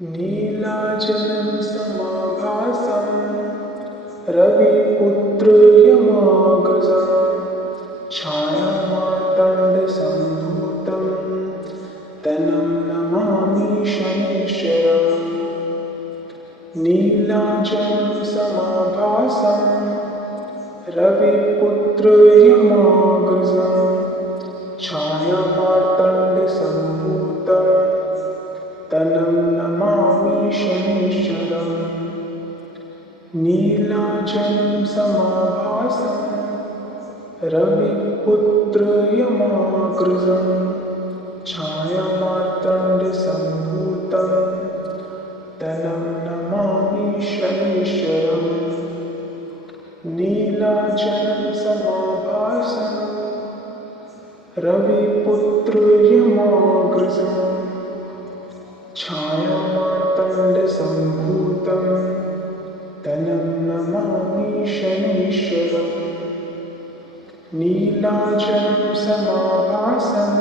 नीलाचलं समाभासं रविपुत्र यमाग्रजं छायामार्तण्डसम्भूतं तनं नमामि शनैश्चरम्। नीलाचलं समाभासं रविपुत्र यमाग्रजं छायामार्तण्डसम्भूतं तनं नमामि शनैश्चरम्। नीलाचलं समाभासं रविपुत्र यमाग्रजं छायामार्तण्डसम्भूतं तनं नमामि शनैश्चरम्। नीलाचलं समाभासं रविपुत्र यमाग्रजं छायामार्तण्डसम्भूतं तनं नमामि शनैश्चरम्। नीलाचलं समाभासं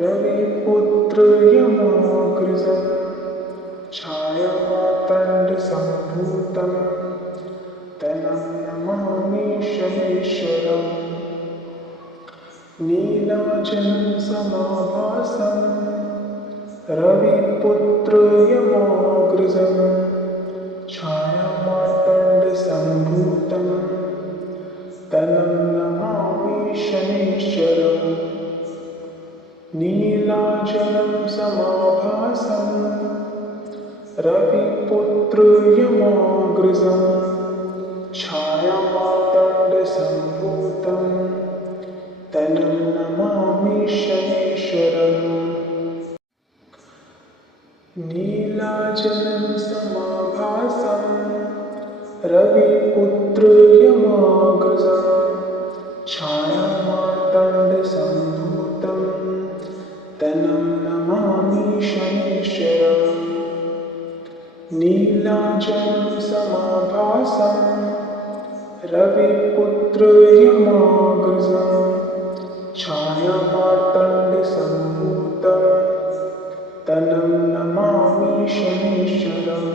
रविपुत्र यमाग्रजं छायामार्तण्डसम्भूतं तनं नमामि शनैश्चरम्। नीलाचलं समाभासं रविपुत्र यमाग्रजं छायामार्तण्डसम्भूतं तनं नमामि शनैश्चरम्। नीलाचलं समाभासं रविपुत्र यमाग्रजं छायामार्तण्डसम्भूतं तनं नमामि शनैश्चरम्। नीलाचलं समाभासं रविपुत्र यमाग्रजं छायामार्तण्डसम्भूतं तनं नमामि शनैश्चरम्। नीलाचलं समाभासं रविपुत्र यमाग्रजं छायामार्तण्डसम्भूतं तनं नमामि शनैश्चरम्।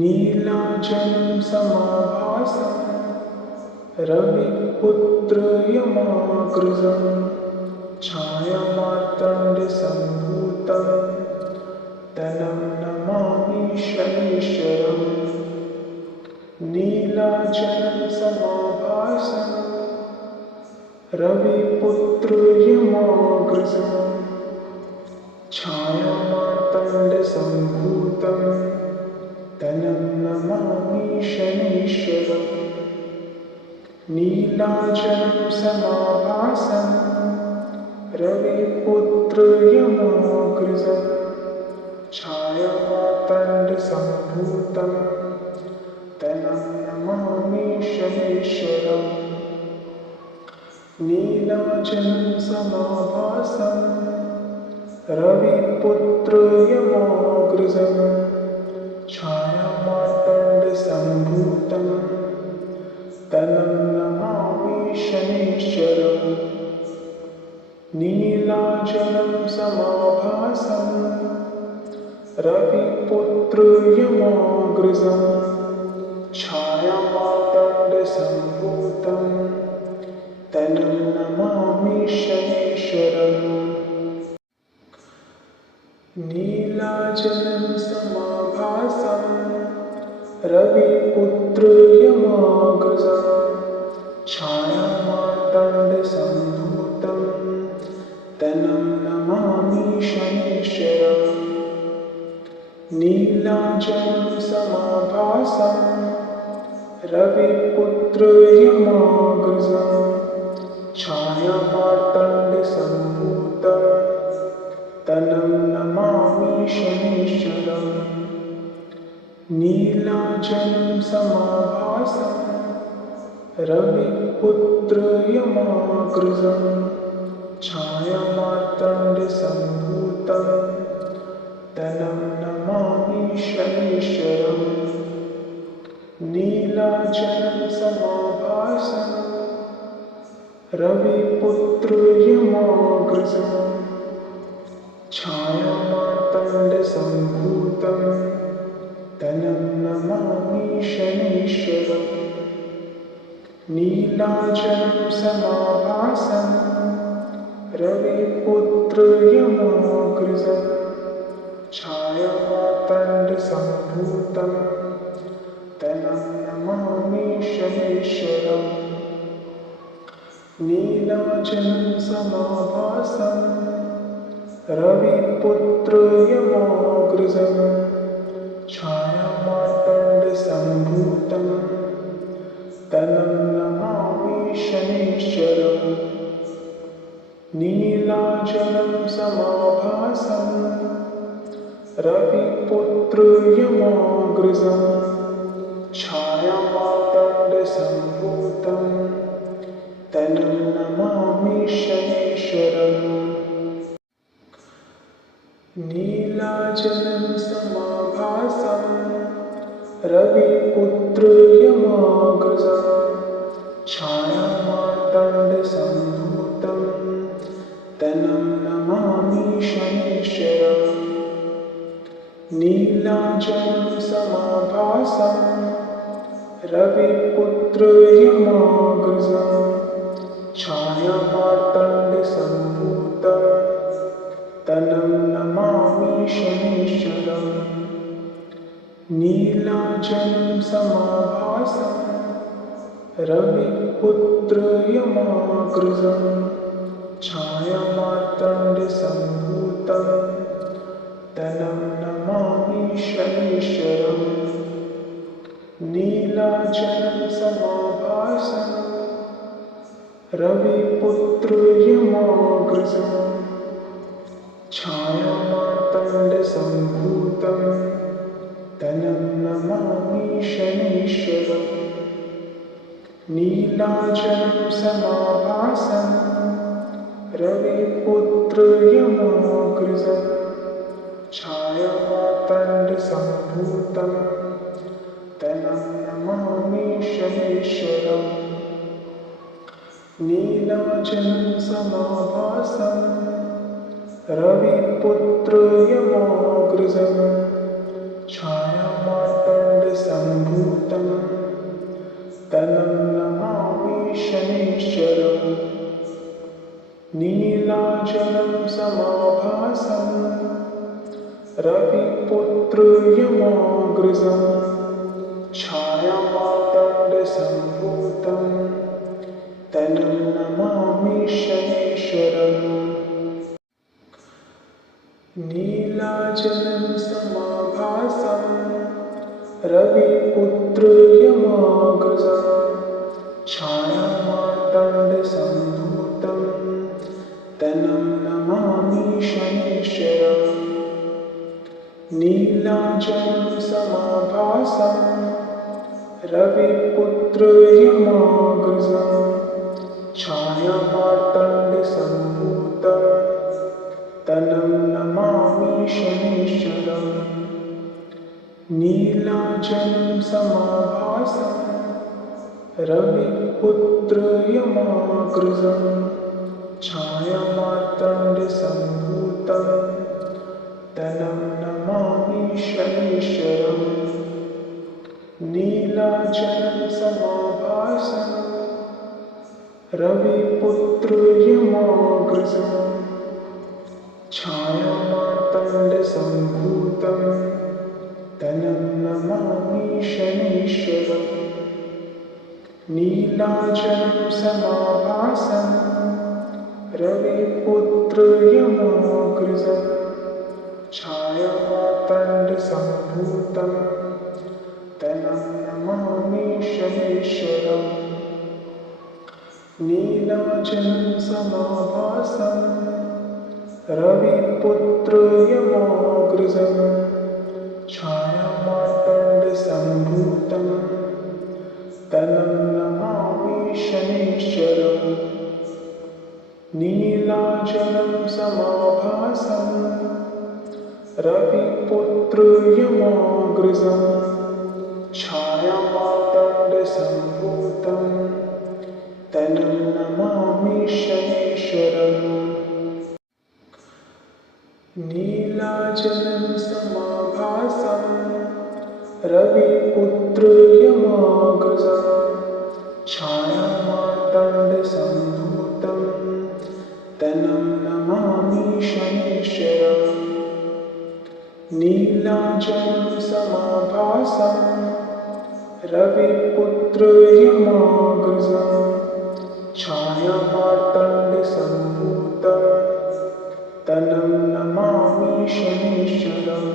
नीलाचलं समाभासं रविपुत्र यमाग्रजं छायामार्तण्डसम्भूतं तनं नमामि शनैश्चरम्। नीलाचलं समाभासं रविपुत्र यमाग्रजं छायामार्तण्डसम्भूतं तनं नमामि शनैश्चरम्। नीलाचलं समाभासं रविपुत्र यमाग्रजं छायामार्तण्डसम्भूतं तनं नमामि शनैश्चरम्। नीलाचलं समाभासं रविपुत्र यमाग्रजं छायामार्तण्डसम्भूतं तनं नमामि शनैश्चरम्। नीलाचलं समाभासं रविपुत्र यमाग्रजं छायामार्तण्डसम्भूतं तनं नमामि शनैश्चरम्। नीलाचलं समाभासं रविपुत्र यमाग्रजं छायामार्तण्डसम्भूतं तनं नमामि शनैश्चरम्। नीलाचलं समाभासं रविपुत्र यमाग्रजं छायामार्तण्डसम्भूतं तनं नमामि शनैश्चरम्। नीलाचलं समाभासं रविपुत्र यमाग्रजं छायामार्तण्डसम्भूतं तनं नमामि शनैश्चरम्। नीलाचलं समाभासं रविपुत्र यमाग्रजं छायामार्तण्डसम्भूतं तनं नमामि शनैश्वरम् नीलाचलं समाभासं रविपुत्रयमाग्रजं छायामार्तण्डसम्भूतं तनं नमामि शनैश्वरम् नीलाचलं समाभासं रविपुत्रयमाग्रजं छायामार्तण्डसम्भूतं तनं नमामि शनैश्वरम् नीलाचलं समाभासं रविपुत्रयमाग्रजं छायामार्तण्डसम्भूतं तनं नमामि शनैश्वरम् नीलाचलं समाभासं रविपुत्रयमाग्रजं छायामार्तण्डसम्भूतं तनं नमामि शनैश्वरम् नीलाचलं समाभासं रविपुत्रयमाग्रजं छायामार्तण्डसम्भूतं तनं नमामि शनैश्वरम् नीलाचलं समाभासं रविपुत्रयमाग्रजं छायामार्तण्डसम्भूतं तनं नमामि शनैश्वरम् नीलाचलं समाभासं रविपुत्रयमाग्रजं छायामार्तण्डसम्भूतं तनं नमामि शनैश्वरम् नीलाचलं समाभासं रविपुत्रयमाग्रजं छायामार्तण्डसम्भूतं तनं नमामि शनैश्वरम् नीलाचलं समाभासं रविपुत्रयमाग्रजं छायामार्तण्डसम्भूतं तनं नमामि शनैश्वरम् नीलाचलं समाभासं रविपुत्रयमाग्रजं छायामार्तण्डसम्भूतं तनं नमामि शनैश्वरम् नीलाचलं समाभासं रविपुत्रयमाग्रजं छायामार्तण्डसम्भूतं तनं नमामि शनैश्वरम् नीलाचलं समाभासं रविपुत्रयमाग्रजं छायामार्तण्डसम्भूतं तनं नमामि शनैश्वरम् नीलाचलं समाभासं रविपुत्रयमाग्रजं छायामार्तण्डसम्भूतं तनं नमामि शनैश्वरम् नीलाचलं समाभासं रविपुत्रयमाग्रजं छायामार्तण्डसम्भूतं तनं नमामि शनैश्वरम् नीलाचलं समाभासं रविपुत्रयमाग्रजं छायामार्तण्डसम्भूतं तनं नमामि शनैश्वरम् नीलाचलं समाभासं रविपुत्रयमाग्रजं छायामार्तण्डसम्भूतं तनं नमामि शनैश्वरम् नीलाचलं समाभासं रविपुत्रयमाग्रजं छायामार्तण्डसम्भूतं तनं नमामि शनैश्वरम् नीलाचलं समाभासं रविपुत्र यमाग्रजं छायामार्तण्डसम्भूतं तनं नमामि शनैश्वरम् नीलाचलं समाभासं रविपुत्र यमाग्रजं छायामार्तण्डसम्भूतं तनं नमामि शनैश्वरम्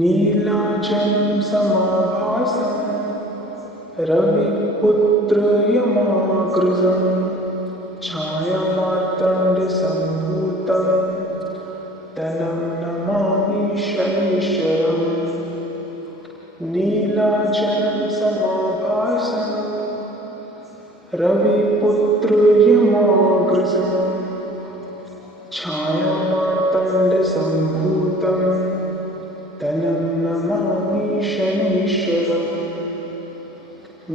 नीलाचलं समाभासं रविपुत्र यमाग्रजं छायामार्तण्डसम्भूतं तनं नमामि शनैश्वरम् नीलाचलं समाभासं रविपुत्र यमाग्रजं छायामार्तण्डसम्भूतं तनं नमामि शनैश्वरम्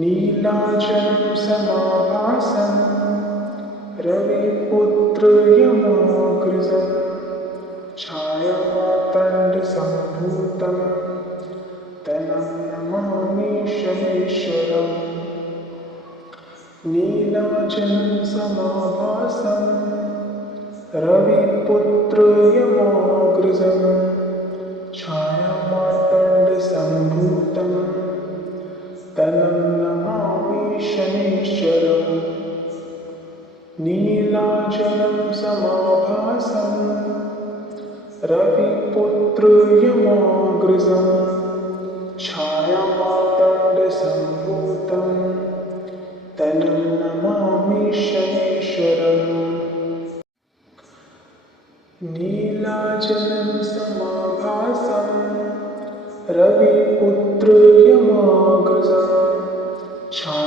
नीलाचलं समाभासं रविपुत्र यमाग्रजं छायामार्तण्डसम्भूतं तनं नमामि शनैश्वरम् नीलाचलं समाभासं रविपुत्र यमाग्रजं छायामार्तण्डसम्भूतं तनं नमामि शनैश्वरम् नीलाचलं समाभासं रविपुत्र यमाग्रजं छायामार्तण्डसम्भूतं तनं नमामि शनैश्वरम् नीलाचलं समाभासं रविपुत्र यमाग्रजं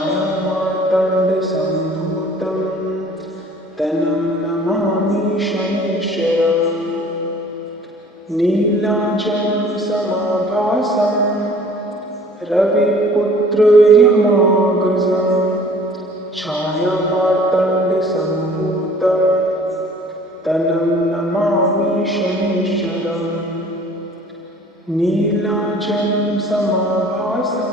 छायामार्तण्डसम्भूतं तनं नमामि शनैश्वरम् नीलाचलं समाभासं रविपुत्र यमाग्रजं छायामार्तण्डसम्भूतं तनं नमामि शनैश्वरम् नीलाचलं समाभासं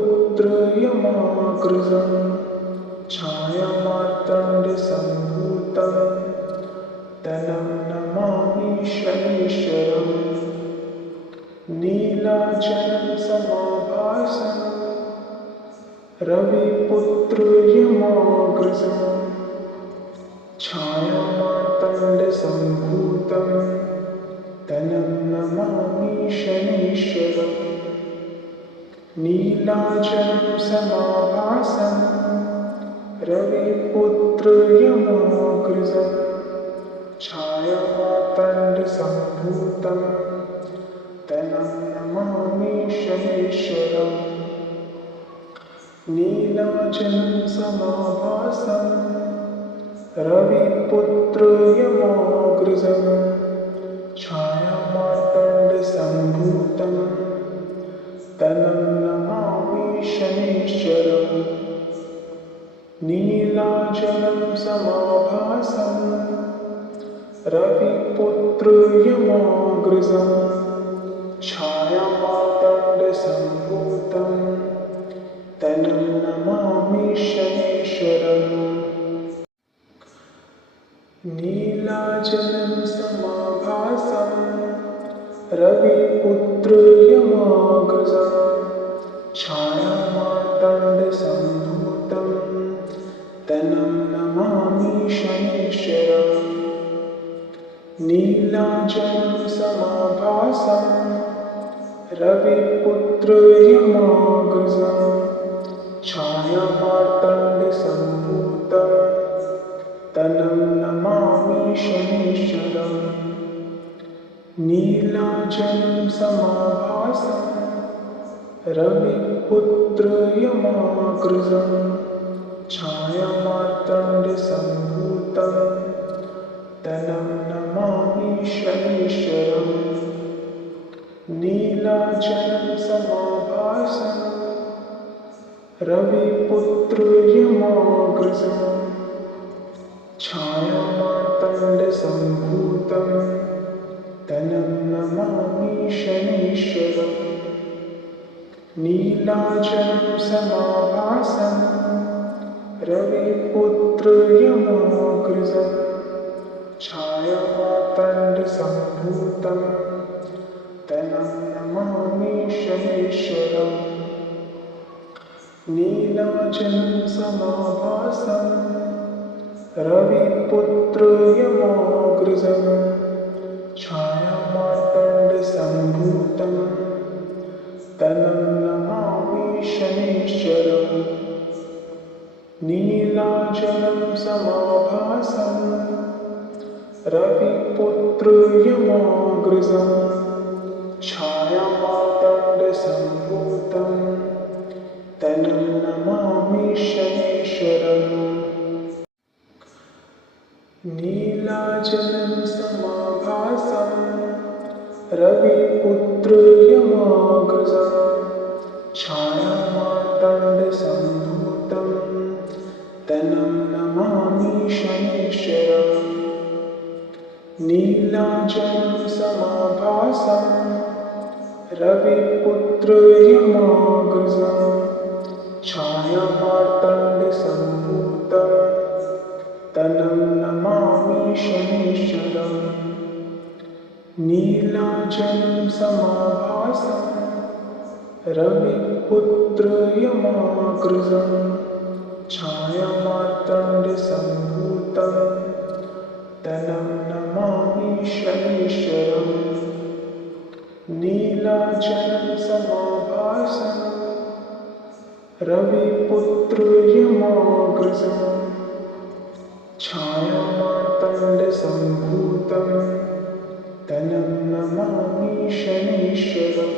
रविपुत्र यमाग्रजं छायामार्तण्डसम्भूतं तनं नमामि शनैश्वरम् नीलाचलं समाभासं रविपुत्र यमाग्रजं छायामार्तण्डसम्भूतं तनं नमामि शनैश्वरम् नीलाचलं समाभासं रविपुत्र यमाग्रजं छायामार्तण्डसम्भूतं तनं नमामि शनैश्वरम् नीलाचलं समाभासं रविपुत्र यमाग्रजं छायामार्तण्डसम्भूतं तनं नमामि शनैश्वरम् नीलाचलं समाभासं रविपुत्र यमाग्रजं छायामार्तण्डसम्भूतं तनं नमामि शनैश्वरम् नीलाचलं समाभासं रविपुत्र यमाग्रजं छायामार्तण्डसम्भूतं तनं नमामि शनैश्वरम् नीलाचलं समाभासं रविपुत्र यमाग्रजं छायामार्तण्डसम्भूतं तनं नमामि शनैश्वरम् नीलाचलं समाभासं रविपुत्र यमाग्रजं छायामार्तण्डसम्भूतं तनं नमामि शनैश्वरम् नीलाचलं समाभासं रविपुत्र यमाग्रजं छायामार्तण्डसम्भूतं मार्तण्डसम्भूतं तनं नमामि शनैश्वरम् नीलाचलं समाभासं रविपुत्रयमागृजं छायामार्तण्डसम्भूतं तनं नमामि शनैश्वरम् नीलाचलं समाभासं रविपुत्रयमागृजं छायामार्तण्डसम्भूतं तनं नमामि शनैश्वरम् नीलाचलं समाभासं रविपुत्रयमागृजं छायामार्तण्डसम्भूतं तनं नमामि शनैश्वरम् नीलाचलं समाभासं रविपुत्रयमागृजं छायामार्तण्डसम्भूतं तनं नमामि शनैश्वरम् नीलाचलं समाभासं रविपुत्रयमागृजं छायामार्तण्डसम्भूतं तनं नमामि शनैश्वरम् नीलाचलं समाभासं रविपुत्रयमागृजं छायामार्तण्डसम्भूतं तनं नमामि शनैश्वरम् नीलाचलं समाभासं रविपुत्रयमागृजं छायामार्तण्डसम्भूतं तनं नमामि शनैश्वरम्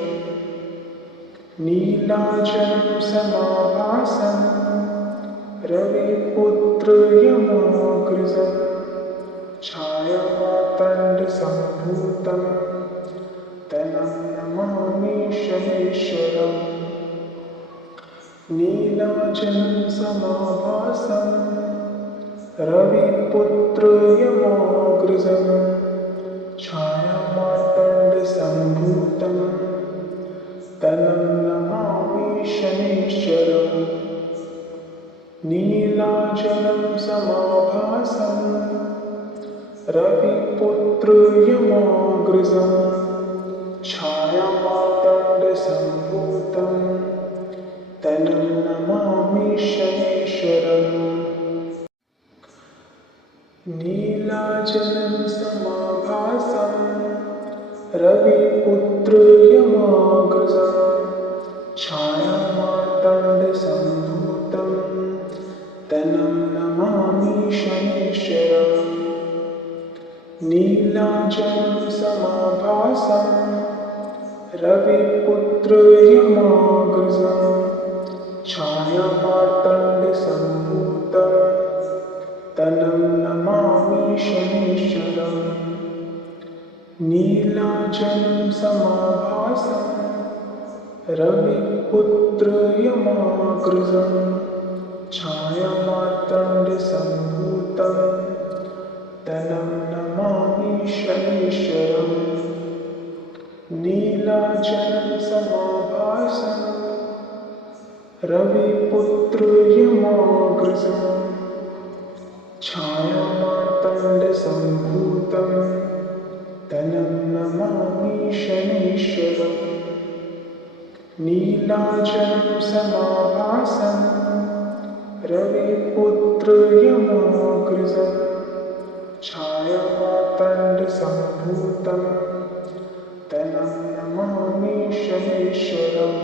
नीलाचलं समाभासं रविपुत्रयमागृजं छायामार्तण्डसम्भूतं तनं नमामि शनैश्वरम् नीलाचलं समाभासं रविपुत्रयमागृजं छायामार्तण्डसम्भूतं तनं नमामि शनैश्वरम् नीलाचलं समाभासं रविपुत्रयमागृजं छायामार्तण्डसम्भूतं तनं नमामि शनैश्वरम् नीलाचलं समाभासं रविपुत्रयमागृजं छायामार्तण्डसम्भूतं तनं नमामि शनैश्वरम् नीलाचलं समाभासं रविपुत्रयमागृजं छायामार्तण्डसम्भूतं तनं नमामि शनैश्वरम् नीलाचलं समाभासं रविपुत्रयमागृजं छायामार्तण्डसम्भूतं तनं नमामि शनैश्वरम् नीलाचलं समाभासं रविपुत्रयमागृजं छायामार्तण्डसम्भूतं तनं नमामि शनैश्वरम् नीलाचलं समाभासं रविपुत्रयमागृजं छायामार्तण्डसम्भूतं तनं नमामि शनैश्वरम्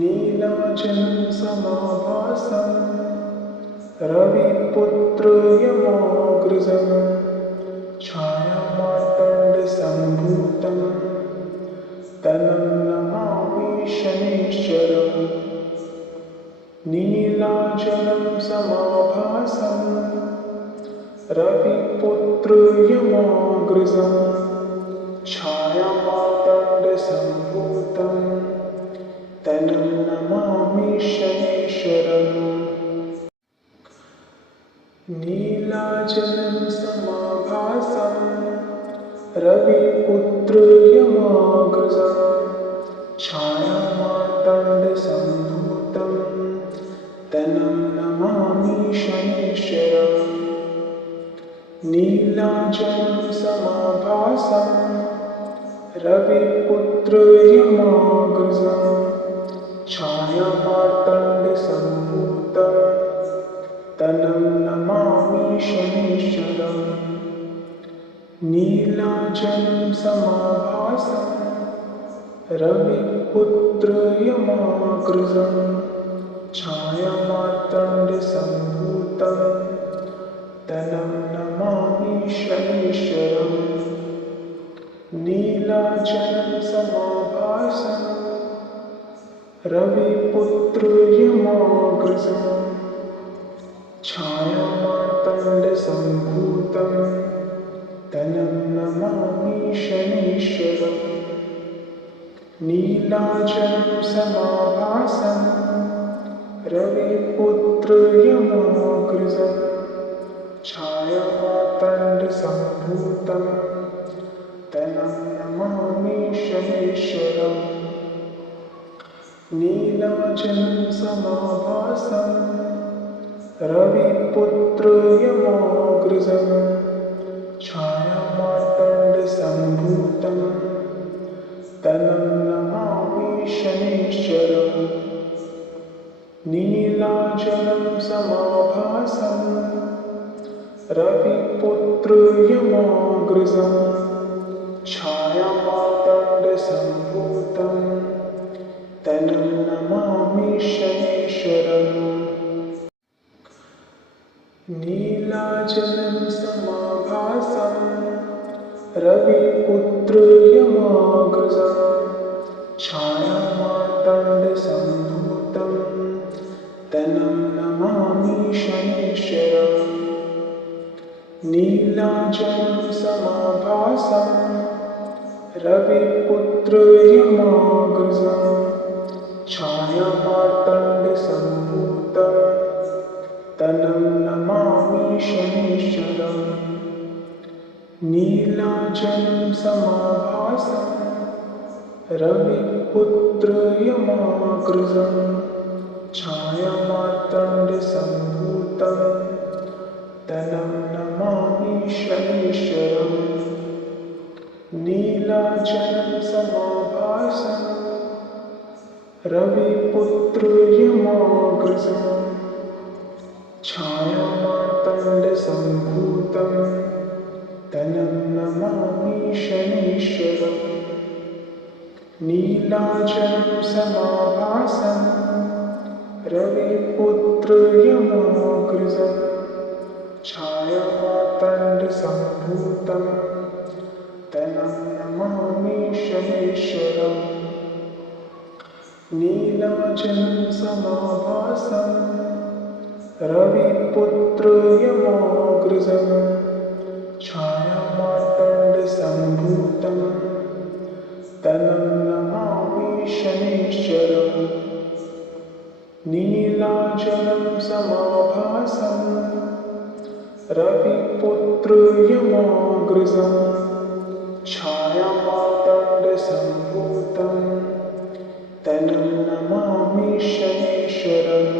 नीलाचलं समाभासं रविपुत्रयमागृजं छायामार्तण्डसम्भूतं तनं नमामि शनैश्वरम् नीलाचलं समाभासं रविपुत्रयमागृजं छायामार्तण्डसम्भूतं तनं नमामि शनैश्वरम् नीलाचलं समाभासं रविपुत्र यमाग्रजं छायामार्तण्डसम्भूतं तनं नमामि शनैश्चरम् नीलाचलं समाभासं रविपुत्र यमाग्रजं छायामार्तण्डसम्भूतं तनं नमामि शनैश्चरम् नीलाचलं समाभासं रविपुत्र यमाग्रजं छायामार्तण्डसम्भूतं तनं नमामि शनैश्चरम् नीलाचलं समाभासं रविपुत्र यमाग्रजं छायामार्तण्डसम्भूतं तनं नमामि शनैश्चरम् नीलाचलं समाभासं रविपुत्र यमाग्रजं छायामार्तण्डसम्भूतं तनं नमामि शनैश्चरम् नीलाचलं समाभासं रविपुत्र यमाग्रजं छायामार्तण्डसम्भूतं तनं नमामि शनैश्चरम् नीलाचलं समाभासं रविपुत्र यमाग्रजं छायामार्तण्डसम्भूतं तनं नमामि शनैश्चरम् नीलाचलं समाभासं रविपुत्र यमाग्रजं छायामार्तण्डसम्भूतं तनं नमामि शनैश्चरम् नीलाचलं समाभासं रविपुत्र यमाग्रजं छायामार्तण्डसम्भूतं तनं नमामि शनैश्चरम् नीलाचलं समाभासं रविपुत्र यमाग्रजं छायामार्तण्डसम्भूतं तनं नमामि शनैश्चरम् नीलाचलं समाभासं रविपुत्र यमाग्रजं छायामार्तण्डसम्भूतं तनं नमामि शनैश्चरम् नीलाचलं समाभासं रविपुत्र यमाग्रजं छायामार्तण्डसम्भूतं तनं नमामि शनैश्चरम् नीलाचलं समाभासं रविपुत्र यमाग्रजं छायामार्तण्डसम्भूतं तनं नमामि शनैश्चरम् नीलाचलं समाभासं रविपुत्र यमाग्रजं छायामार्तण्डसम्भूतं तनं नमामि शनैश्चरम्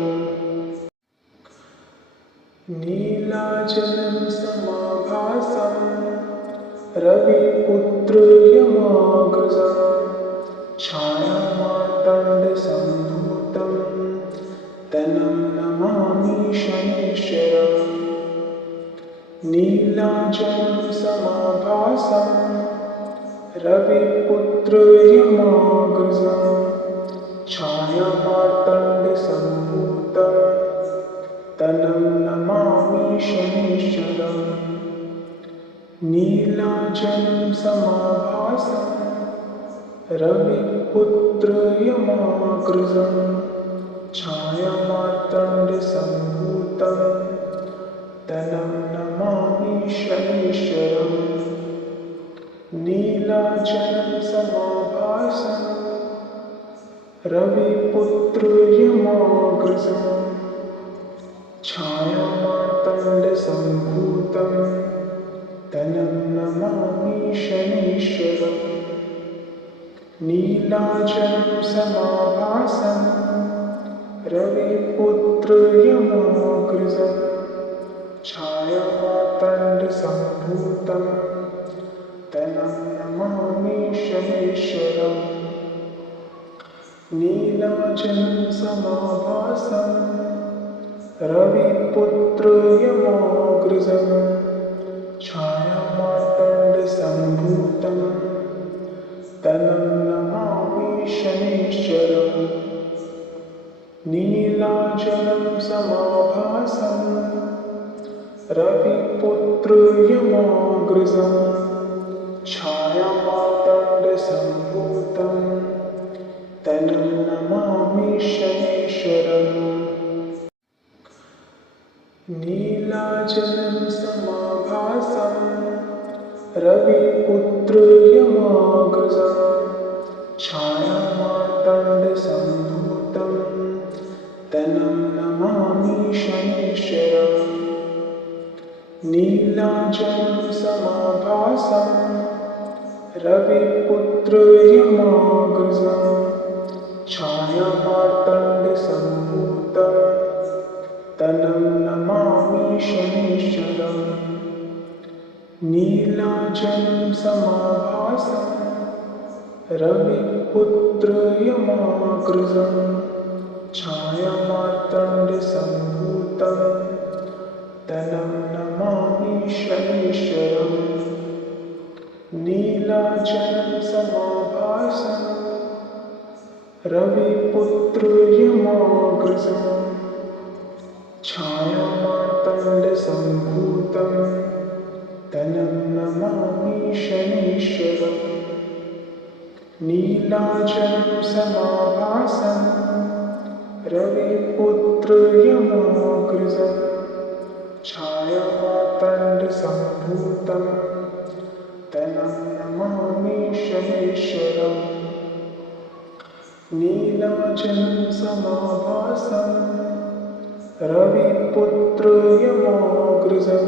नीलाचलं समाभासं रविपुत्र यमाग्रजं छायामार्तण्डसम्भूतं तनं नमामि शनैश्चरम् नीलाचलं समाभासं रविपुत्र यमाग्रजं छायामार्तण्डसम्भूतं तनं नमामि शनैश्चरम् नीलाचलं समाभासं रविपुत्र यमाग्रजं छायामार्तण्डसम्भूतं तनं नमामि शनैश्चरम् नीलाचलं समाभासं रविपुत्र यमाग्रजं छायामार्तण्डसम्भूतं मार्तण्डसम्भूतं तनं नमामि शनैश्वरम् नीलाचलं समाभासं रविपुत्रयमागृजं छायामार्तण्डसम्भूतं तनं नमामि शनैश्वरम् नीलाचलं समाभासं रविपुत्रयमागृजं छायामार्तण्डसम्भूतं तनं नमामि शनैश्वरम् नीलाचलं समाभासं रविपुत्रयमागृजं छायामार्तण्डसम्भूतं तनं नमामि शनैश्वरम् नीलाचलं समाभासं रविपुत्रयमागृजं छायामार्तण्डसम्भूतं तनं नमामि शनैश्वरम् नीलाचलं समाभासं रविपुत्रयमागृजं छायामार्तण्डसम्भूतं तनं नमामि शनैश्वरम् नीलाचलं समाभासं रविपुत्रयमागृजं छायामार्तण्डसम्भूतं तनं नमामि शनैश्वरम् नीलाचलं समाभासं रविपुत्रयमागृजं छायामार्तण्डसम्भूतं तनं नमामि शनैश्वरम् नीलाचलं समाभासं रविपुत्रयमागृजं छायामार्तण्डसम्भूतं तनं नमामि शनैश्वरम् नीलाचलं समाभासं रविपुत्रयमागृजं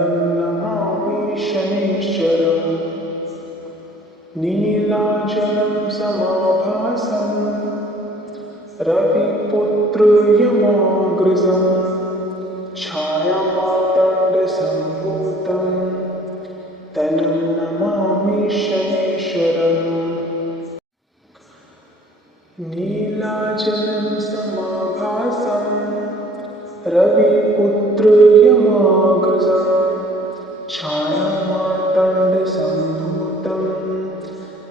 छायामार्तण्डसम्भूतं तनं नमामि शनैश्वरम् नीलाचलं समाभासं रविपुत्रयमागृजं छायामार्तण्डसम्भूतं तनं नमामि शनैश्वरम् नीलाचलं समाभासं रविपुत्रयमागृजं छायामार्तण्डसम्भूतं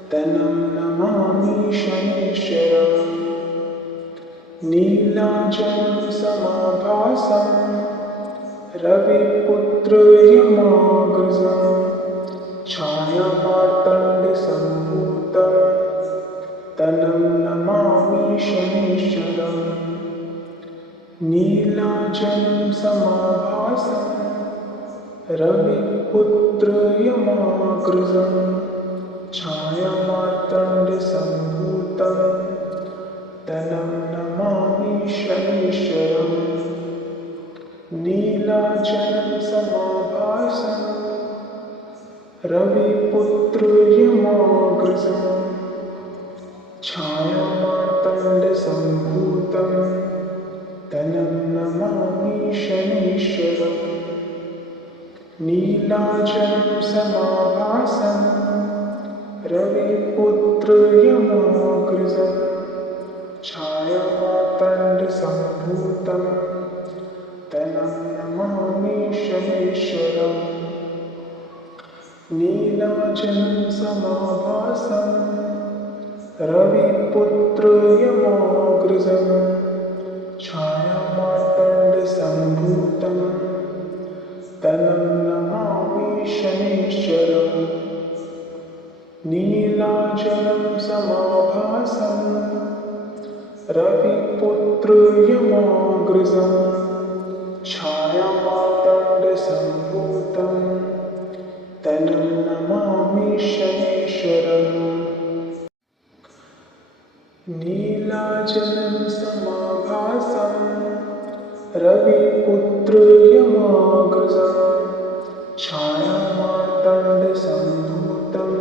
तनं नमामि शनैश्वरम् नीलाचलं समाभासं रविपुत्रयमागृजं छायामार्तण्डसम्भूतं तनं नमामि शनैश्वरम् नीलाचलं समाभासं रविपुत्रयमागृजं छायामार्तण्डसम्भूतं तनं नमामि शनैश्वरम् नीलाचलं समाभासं रविपुत्रयमागृजं छायामार्तण्डसम्भूतं तनं नमामि शनैश्वरम् नीलाचलं समाभासं रविपुत्रयमागृजं छायामार्तण्डसम्भूतं तनं नमामि शनैश्वरम् नीलाचलं समाभासं रविपुत्रयमागृजं छायामार्तण्डसम्भूतं तनं नमामि शनैश्वरम् नीलाचलं समाभासं रविपुत्रयमागृजं छायामार्तण्डसम्भूतं तनं नमामि शनैश्वरम् नीलाचलं नीलाचलं समाभासं रविपुत्रयमाग्रजं छायामार्तण्डसम्भूतं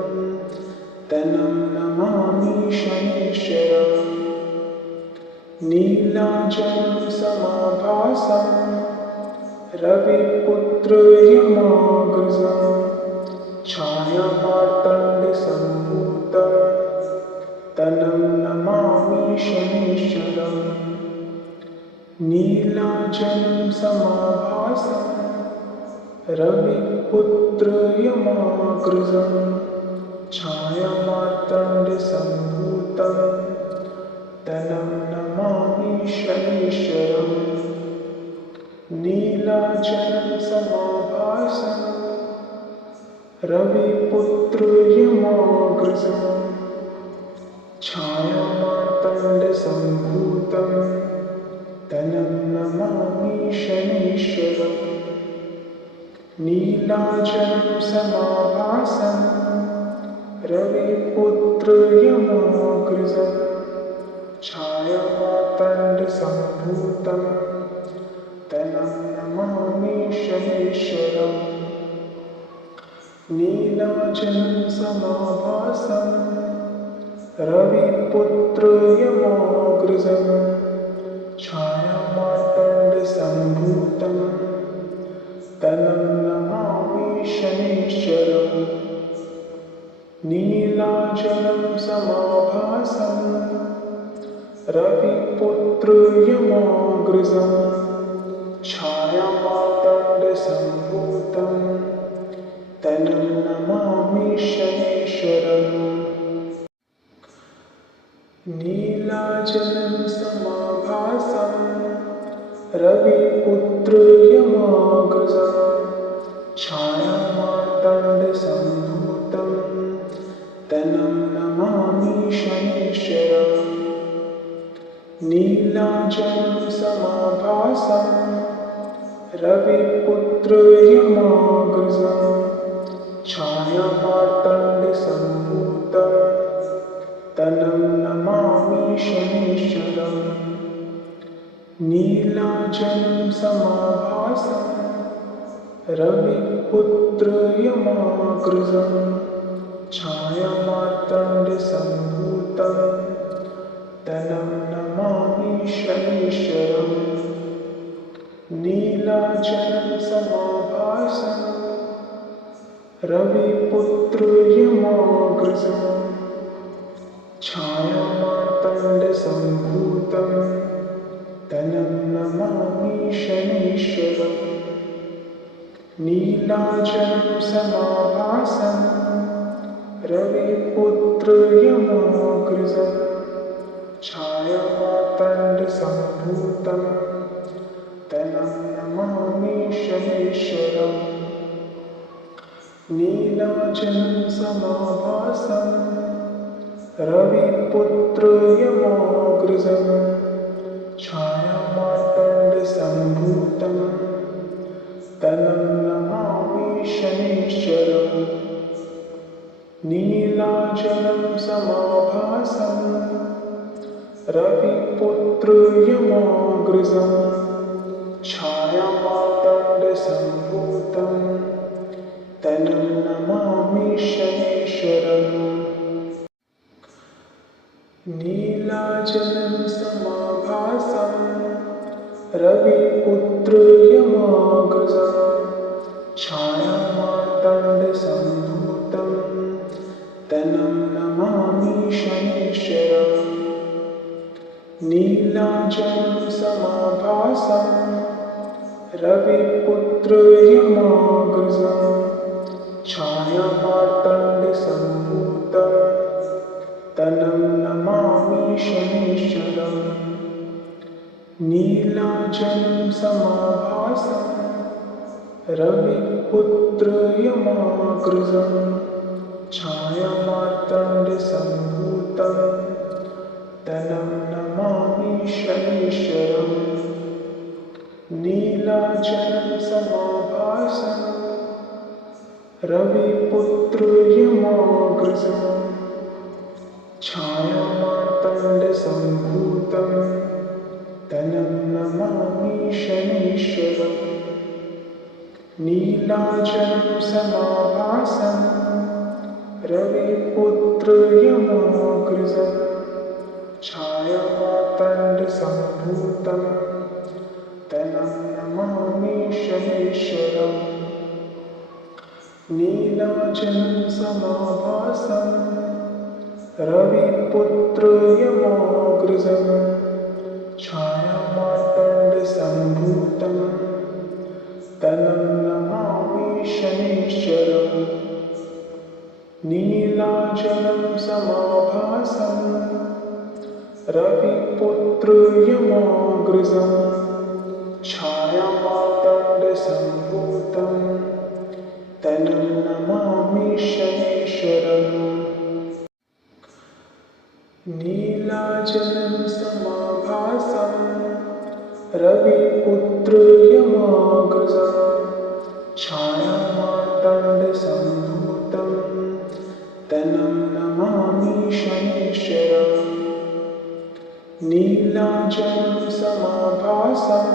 तनं नमामि शनैश्वरम् नीलाचलं समाभासं रविपुत्रयमाग्रजं छायामार्तण्डसम्भूतं तनं नमामि शनैश्वरम् नीलाचलं समाभासं रविपुत्रयमाग्रजं छायामार्तण्डसम्भूतं तनं नमामि शनैश्वरम् नीलाचलं समाभासं रविपुत्रयमाग्रजं छायामार्तण्डसम्भूतं तनं नमामि शनैश्वरम् नीलाचलं समाभासं रविपुत्रयमाग्रजं छायामार्तण्डसम्भूतं तनं नमामि शनैश्वरम् नीलाचलं समाभासं रविपुत्रयमाग्रजं छायामार्तण्डसम्भूतं तनं नमामि शनैश्वरम् नीलाचलं समाभासं रविपुत्रयमाग्रजं छायामार्तण्डसम्भूतं तनं नमामि शनैश्वरम् नीलाचलं समाभासं रविपुत्रयमाग्रजं छायामार्तण्डसम्भूतं तनं नमामि शनैश्वरम् नीलाचलं समाभासं रविपुत्रयमाग्रजं छायामार्तण्डसम्भूतं तनं नमामि शनैश्वरम् नीलाचलं समाभासं रविपुत्रयमाग्रजं छायामार्तण्डसम्भूतं तनं नमामि शनैश्वरम् नीलाचलं समाभासं रविपुत्रयमाग्रजं छायामार्तण्डसम्भूतं तनं नमामि शनैश्वरम् नीलाचलं समाभासं रविपुत्रयमाग्रजं छायामार्तण्डसम्भूतं तनं नमामि शनैश्वरम् नीलाचलं समाभासं रविपुत्रयमाग्रजं छायामार्तण्डसम्भूतं तनं नमामि शनैश्वरम् नीलाचलं समाभासं रविपुत्रयमाग्रजं छायामार्तण्डसम्भूतं तनं नमामि शनैश्वरम् नीलाचलं समाभासं रविपुत्रयमाग्रजं छायामार्तण्डसम्भूतं तनं नमामि शनैश्वरम् नीलाचलं समाभासं रविपुत्रयमाग्रजं छायामार्तण्डसम्भूतं तनं नमामि शनैश्वरम् नीलाचलं समाभासं रविपुत्रयमाग्रजं छायामार्तण्डसम्भूतं तनं नमामि शनैश्वरम् नीलाचलं समाभासं रविपुत्रयमाग्रजं छायामार्तण्डसम्भूतं छायामार्तण्डसम्भूतं तनं नमामि शनैश्वरम् नीलाचलं समाभासं रविपुत्रयमागृजं छायामार्तण्डसम्भूतं तनं नमामि शनैश्वरम् नीलाचलं समाभासं रविपुत्रयमागृजं छायामार्तण्डसम्भूतं तनं नमामि शनैश्वरम् नीलाचलं समाभासं रविपुत्रयमागृजं छायामार्तण्डसम्भूतं तनं नमामि शनैश्वरम् नीलाचलं समाभासं रविपुत्रयमागृजं छायामार्तण्डसम्भूतं तनं नमामि शनैश्वरम् नीलाचलं समाभासं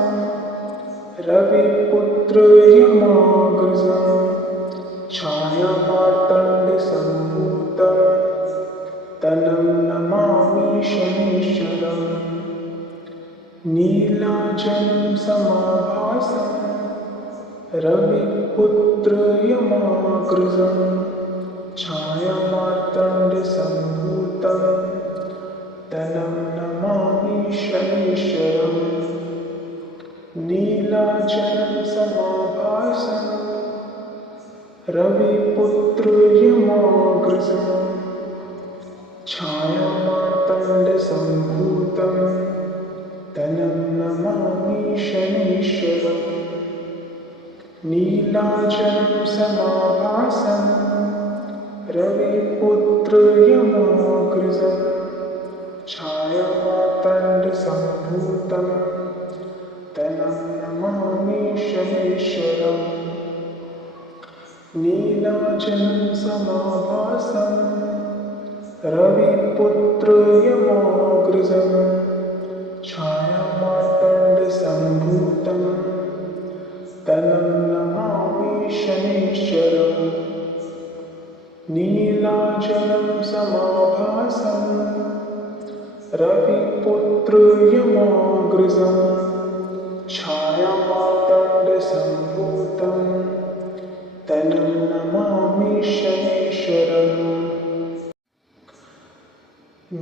रविपुत्रयमागृजं छायामार्तण्डसम्भूतं तनं नमामि शनैश्वरम् नीलाचलं समाभासं रविपुत्रयमागृजं छायामार्तण्डसम्भूतं तनं नमामि शनैश्वरम् नीलाचलं समाभासं रविपुत्रयमागृजं छायामार्तण्डसम्भूतं तनं नमामि शनैश्वरम् नीलाचलं समाभासं रविपुत्रयमागृजं छायामार्तण्डसम्भूतं तनं नमामि शनैश्वरम् नीलाचलं समाभासं रविपुत्रयमागृजं छायामार्तण्डसम्भूतं तनं नमामि शनैश्वरम् नीलाचलं समाभासं रविपुत्रयमागृजं छायामार्तण्डसम्भूतं तनं नमामि शनैश्वरम्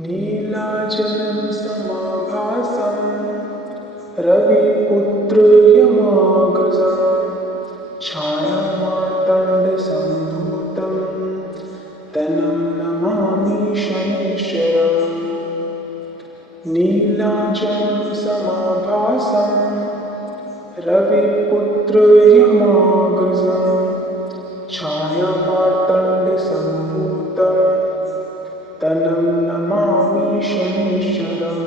नीलाचलं समाभासं रविपुत्रयमागृजं छायामार्तण्डसम्भूतं तनं नमामि शनैश्वरम् नीलाचलं समाभासं रविपुत्रयमागृजं छायामार्तण्डसम्भूतं तनं नमामि शनैश्वरम्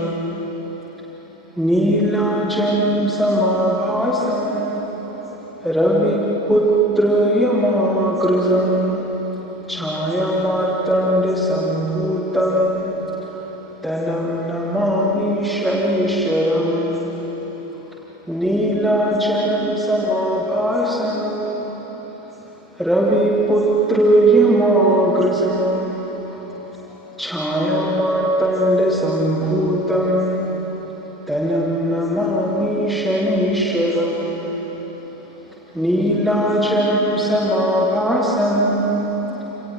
नीलाचलं समाभासं रविपुत्रयमागृजं छायामार्तण्डसम्भूतं तनं नमामि शनैश्वरम् नीलाचलं समाभासं रविपुत्रयमागृजं छायामार्तण्डसम्भूतं तनं नमामि शनैश्वरम् नीलाचलं समाभासं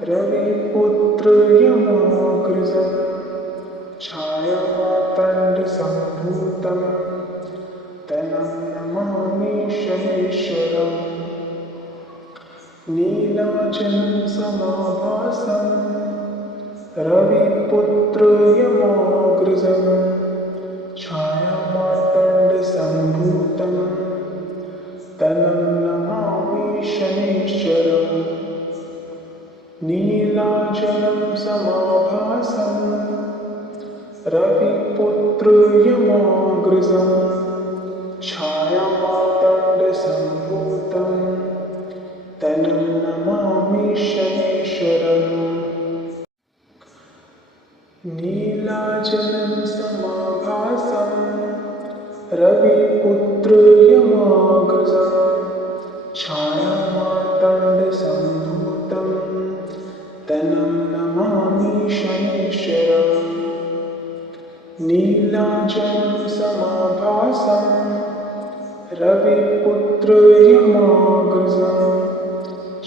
रविपुत्रयमागृजं छायामार्तण्डसम्भूतं तनं नमामि शनैश्वरम् नीलाचलं समाभासं रविपुत्रयमागृजं छायामार्तण्डसम्भूतं तनं नमामि शनैश्वरम् नीलाचलं समाभासं रविपुत्रयमागृजं छायामार्तण्डसम्भूतं तनं नमामि शनैश्वरम् नीला नीलाचलं समाभासं रविपुत्र यमाग्रजं छायामार्तण्डसम्भूतं तनं नमामि शनैश्वरम् नीलाचलं समाभासं रविपुत्र यमाग्रजं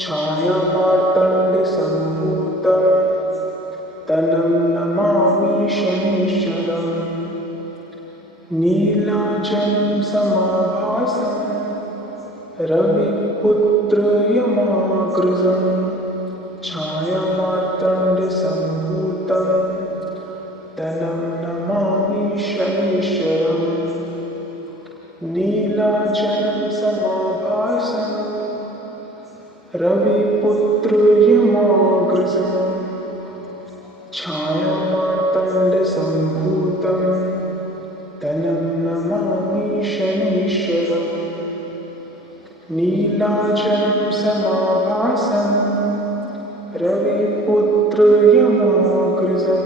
छायामार्तण्डसम्भूतं तनं नमामि शनैश्वरम् नीलाचलं समाभासं रविपुत्र यमाग्रजं छायामार्तण्डसम्भूतं तनं नमामि शनैश्वरम् नीलाचलं समाभासं रविपुत्र यमाग्रजं छायामार्तण्डसम्भूतं तनं नमामि शनैश्वरम् नीलाचलं समाभासं रविपुत्र यमाग्रजं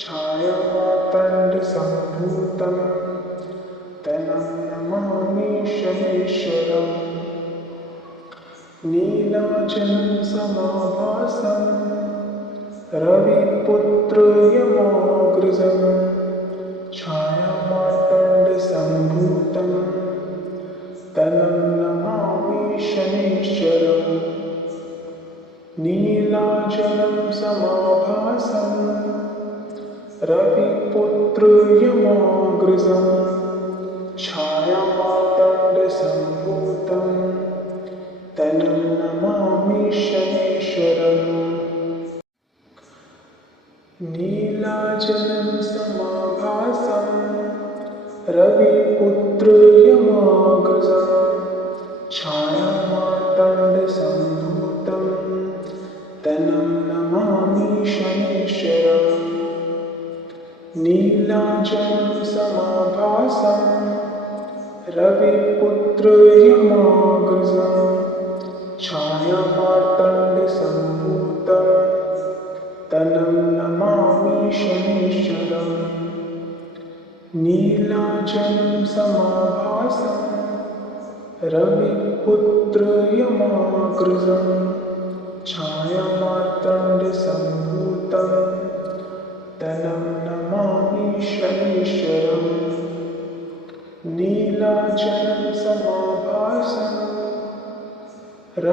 छायामार्तण्डसम्भूतं तनं नमामि शनैश्वरम् नीलाचलं समाभासं रविपुत्र यमाग्रजं छायामार्तण्डसम्भूतं तनं नमामि शनैश्वरम् नीलाचलं समाभासं रविपुत्र यमाग्रजं छायामार्तण्डसम्भूतं तनं नमामि शनैश्वरम् नीलाचलं समाभासं रविपुत्र यमाग्रजं छायामार्तण्डसम्भूतं तनं नमामि शनैश्वरम् नीलाचलं समाभासं रविपुत्र यमाग्रजं छायामार्तण्डसम्भूतं तनं नमामि शनैश्वरम् नीलाचलं समाभासं रविपुत्र यमाग्रजं छायामार्तण्डसम्भूतं तनं नमामि शनैश्वरम् नीलाचलं समाभासं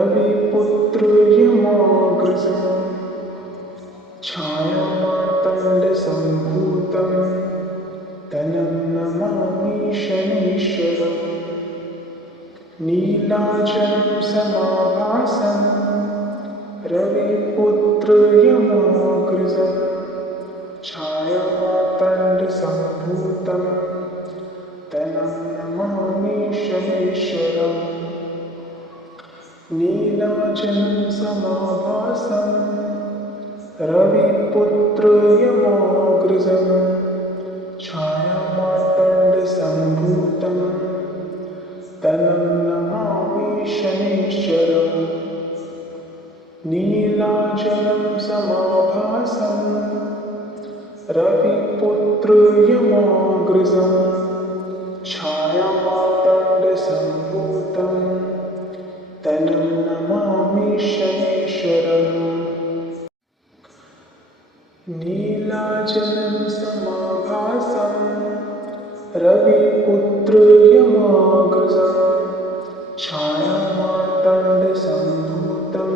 रविपुत्र यमाग्रजं छायामार्तण्डसम्भूतं तनं नमामि शनैश्वरम् नीलाचलं समाभासं रविपुत्र यमाग्रजं छायामार्तण्डसम्भूतं तनं नमामि शनैश्वरम् नीलाचलं समाभासं रविपुत्र यमाग्रजं छायामार्तण्डसम्भूतं तनं नमामि शनैश्वरम् नीलाचलं समाभासं रविपुत्र यमाग्रजं छायामार्तण्डसम्भूतं तनं नमामि शनैश्वरम् नीलाचलं समाभासं रविपुत्र यमाग्रजं छायामार्तण्डसम्भूतं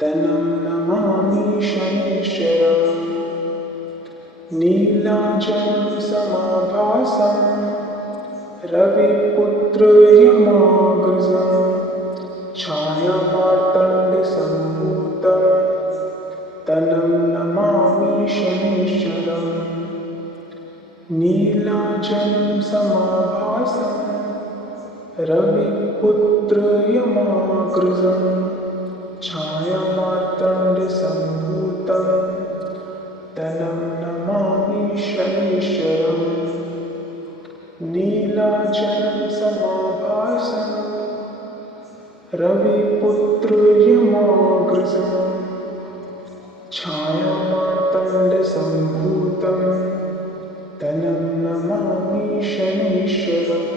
तनं नमामि शनैश्वरम् नीलाचलं समाभासं रविपुत्र यमाग्रजं छायामार्तण्डसम्भूतं तनं नमामि शनैश्वरम् नीलाचलं समाभासं रविपुत्र यमाग्रजं छायामार्तण्डसम्भूतं तनं नमामि शनैश्वरम् नीलाचलं समाभासं रविपुत्र यमाग्रजं छायामार्तण्डसम्भूतं वक्रतुण्डसम्भूतं तं नमामि शनैश्वरम्।